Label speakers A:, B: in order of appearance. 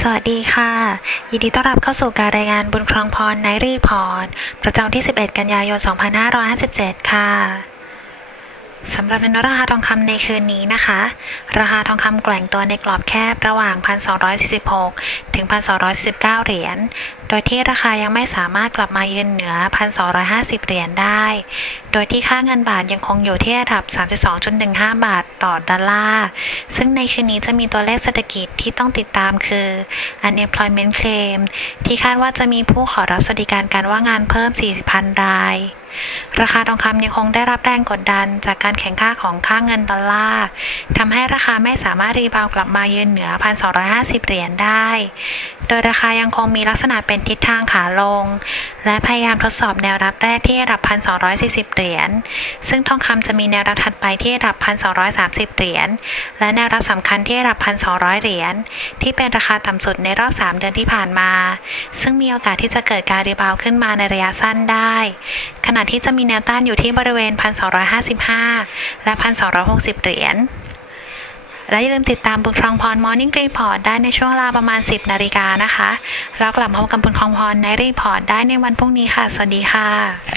A: สวัสดีค่ะ ยินดีต้อนรับเข้าสู่การรายงานบุญครองพรในรีพอร์ตประจำที่ 11 กันยายน 2557 ค่ะสำหรับในราคาทองคำในคืนนี้นะคะ ราคาทองคำแกว่งตัวในกรอบแคบระหว่าง 1,246 ถึง 1,219เหรียญโดยที่ราคายังไม่สามารถกลับมายืนเหนือ 1,250 เหรียญได้ โดยที่ค่าเงินบาทยังคงอยู่ที่ระดับ 32.15 บาทต่อดอลลาร์ ซึ่งในคืนนี้จะมีตัวเลขเศรษฐกิจที่ต้องติดตามคือ unemployment claim ที่คาดว่าจะมีผู้ขอรับสวัสดิการการว่างงานเพิ่ม 40,000รายราคาทองคำยังคงได้รับแรงกดดันจากการแข่งข้าของค่าเงินดอลลาร์ทำให้ราคาไม่สามารถรีบาวกลับมายืนเหนือ 1,250 เหรียญได้โดยราคายังคงมีลักษณะเป็นทิศทางขาลง และพยายามทดสอบแนวรับแรกที่ระดับ 1,240 เหรียญ ซึ่งทองคำจะมีแนวรับถัดไปที่ระดับ 1,230 เหรียญ และแนวรับสำคัญที่ระดับ 1,200 เหรียญ ที่เป็นราคาต่ำสุดในรอบ 3 เดือนที่ผ่านมา ซึ่งมีโอกาสที่จะเกิดการรีบาวขึ้นมาในระยะสั้นได้ ขณะที่จะมีแนวต้านอยู่ที่บริเวณ 1,255 และ 1,260 เหรียญ และอย่าลืมติดตามบุญครองพรมอร์นิ่งรีพอร์ตได้ในช่วงเวลาประมาณ 10 นาฬิกานะคะ แล้วกลับมาพบกับบุญครองพรในรีพอร์ตได้ในวันพรุ่งนี้ค่ะ สวัสดีค่ะ